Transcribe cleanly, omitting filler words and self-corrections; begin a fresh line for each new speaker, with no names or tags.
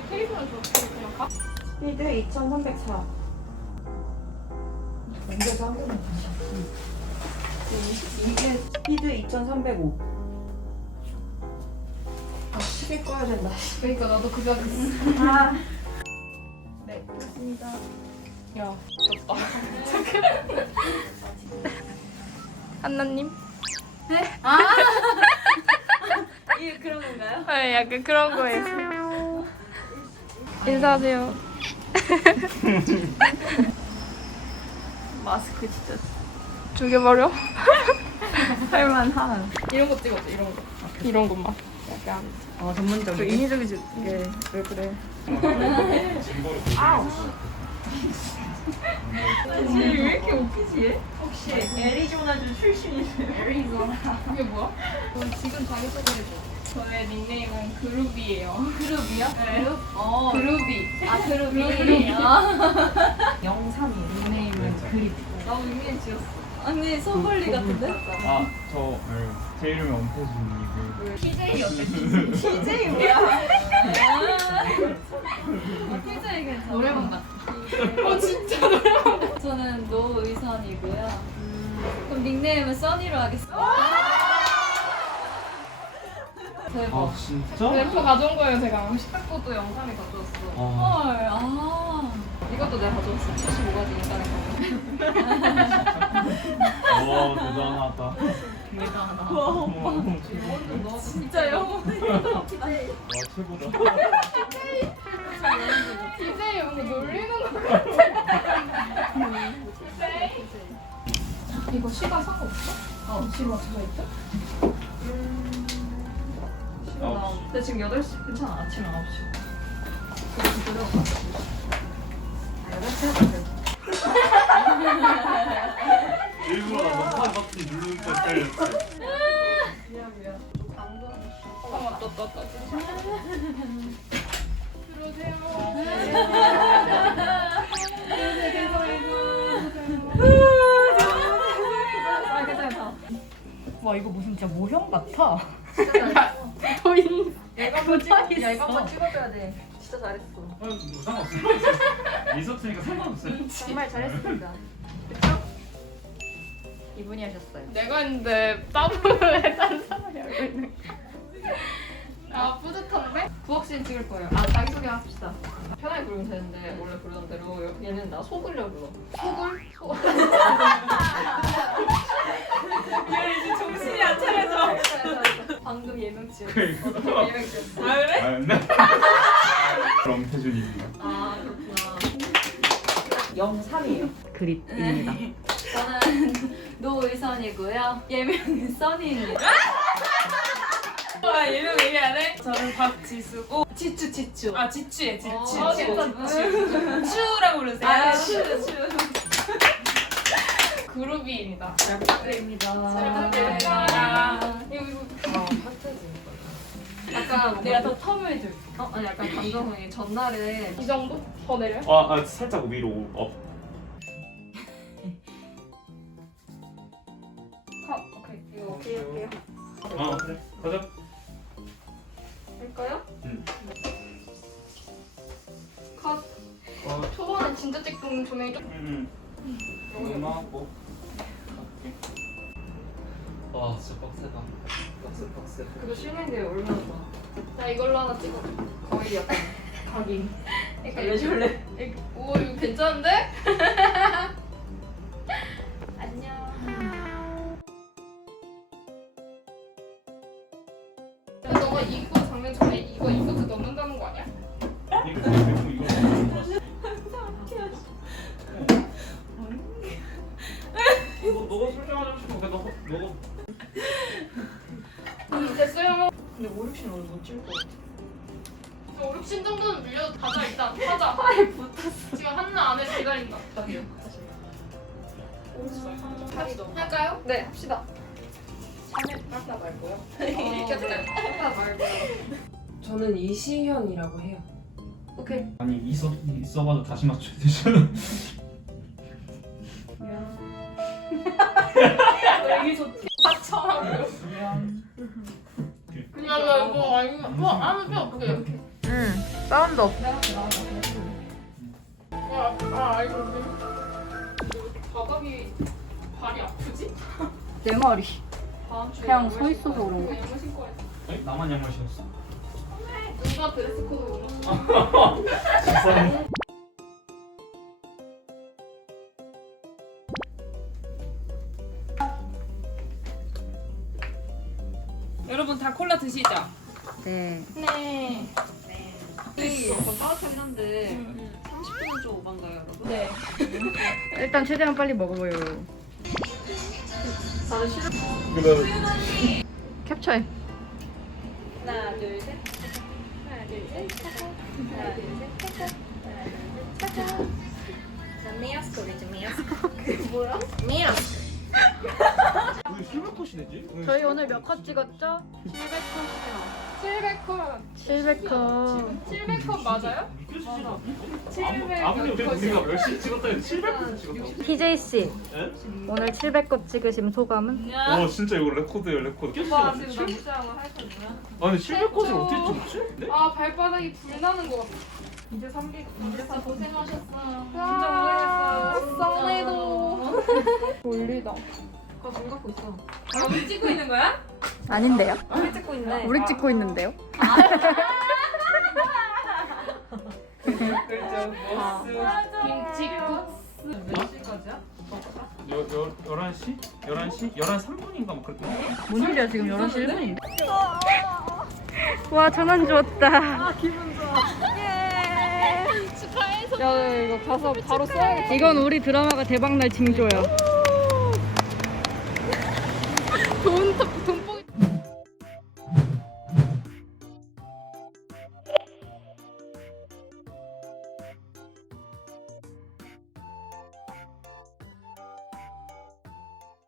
테이블에서 그냥 가?
스피드 2304.
연결해서 한 번만 다시.
이게 스피드 2305. 아, 시계 꺼야 된다.
그러니까 나도 그 생각했어.
아.
네, 그렇습니다. 야, 덥다. 한나님?
이게 그런 건가요?
네, 약간 그런 거예요. 인사하세요.
마스크 진짜
죽여버려?
할만한.
이런 거 찍었죠, 이런 거. 이런 것만. 약간.
전문적인.
인위적이지. 예, 왜 그래?
아우. 왜 이렇게 웃기지? 혹시 애리조나주 출신이세요?
애리조나. 이게 뭐야? 지금 자기소개해줘. 저의 닉네임은 그루비예요.
그룹이요?
네.
그룹? 어.
그루비.
아, 그룹이. 영삼이 닉네임은 그립.
나도 닉네임 지었어.
아니, 소벌리 같은데?
아, 제 이름이 엄태준이고
TJ 어때?
TJ 뭐야? TJ 괜찮아.
노래방 같아. 진짜 노래방.
저는 노의선이고요. 그럼 닉네임은 써니로 하겠습니다. 대박.
아, 진짜?
래퍼 가져온 거예요, 제가. 식탁보도 영상에 가져왔어.
아,
헐, 아. 이것도 내가 가져왔어. 75가지 인간의
와, 대단하다.
대단하다.
와,
진짜요?
최고다.
DJ 오늘 놀리는 거 같아. DJ? 이거 시간 상관없어? 지금 맞춰져 있대?
근데 지금 8시 괜찮아. 아침 9시.
일부러 녹화 버튼 누르는 거 헷갈렸어.
미안.
맞다. 들어오세요.
아, 괜찮다.
와 이거 무슨 진짜 모형 같아.
보인.
이거 한번 찍어줘야 돼. 진짜 잘했어.
뭐 상관없어. 리서트니까 상관없어요.
정말 잘했습니다. 그쵸? 이분이 하셨어요.
내가 했는데 따블에 다른 사람이 알고 있는 거. 아 뿌듯한데? 부엌씬 찍을 거예요. 아 자기소개 합시다. 편하게 부르면 되는데 원래 부르던 대로 얘는 나 속으려 불러. 속을?
얘 이제 정신이 안 차려져.
방금 예명 지었어.
그러니까.
예명 지었어.
아, 그래?
아, 네. 그럼 태준입니다.
아 그렇구나.
03이에요. 그립입니다.
저는 노의선이고요. 예명은 써니입니다.
아 예명 얘기 안 해?
저는 박지수고
치추.
아 지추예 지추
아 진짜.
추라고 그러세요.
아, 추.
그루비입니다.
잘 부탁드립니다.
잘 부탁드립니다. 이거 약간
내가 더 텀을 줄게. 아니 약간 감정이 전날에
이 정도? 더 내려?
살짝 위로 업.
오케이 이거 오케이 할게요.
그래. 가자.
할까요?
응.
컷. 초반에 진짜 찍은 조명이 좀.
얼마고?
와 진짜 빡세다. 빡세.
그거 실내인데 얼마나 좋아.
나 이걸로 하나 찍어.
거의 약간 각인.
알려줄래? 오 이거 괜찮은데? 안녕. 너가 이거 장면 전에 이거 이것도 넣는다는 거 아니야?
너가 설정하고 싶어. 너가
됐어요.
근데 5, 6신 오늘 못 찍을 것 같아.
저 5, 6신 정도는 밀려도 가자 일단 하자. 팔에 붙었어. 지금 한나 안에서 기다린다. 할까요?
네, 합시다.
하나 말고요.
이겼어요.
하나 말고요.
저는 이시현이라고 해요.
오케이.
아니 있어봐도 다시 맞춰야 되잖아.
이게 좋지.
하청하고요. 그냥 나 이거 아니면 뭐 아무 필요 없게 이렇게. 사운드 없어. 바닥이 발이 아프지?
내 말이.
다음 주에
그냥
양말
서 있어서
신고
그런 거.
양말 신고 왔어.
에? 나만 양말 신었어?
누가 드레스 코드 올랐어?
여러분 다 콜라 드시죠?
네.
네.
이거 따뜻했는데 30분 좀 오반가요, 여러분?
네.
일단 최대한 빨리 먹어요.
다들 싫어.
그다음에
캡처해.
하나, 둘, 셋. 하나, 둘, 셋. 하나, 둘, 셋. 하나, 둘, 셋. 자, 미야스코리죠, 미야스코.
뭐야?
미야스코.
우리 실버컷이 되지?
저희 오늘 몇 컷 찍었죠?
700컷.
700컷.
700컷 맞아요?
아버님 그래도 우리가 열심히 찍었다 했는데 700컷 찍었다고?
TJ 씨,
에?
오늘 700컷 찍으신 소감은?
진짜 이거 레코드예요 레코드
오빠 지금 나 무시하고 할 거구나.
아니 700컷을 어떻게 찍었지? 네?
아 발바닥이 불나는 것 같아.
이제 3개, 이제
진짜 고생하셨어요.
진짜 고생했어요.
썸네도 졸리다.
그거 돈 갖고 있어. 아, 우리 찍고 있는 거야?
아닌데요?
우리 찍고 있네.
우리 찍고 있는데요?
김치국.
몇 시까지야?
11시? 11시? 11시 3분인가 뭐 그렇게
뭔 소리야 지금 11시 1분인데? 와 전환 주었다.
야 이거 가서 바로 써야겠다.
이건 우리 드라마가 대박날 징조야.
좋은 탑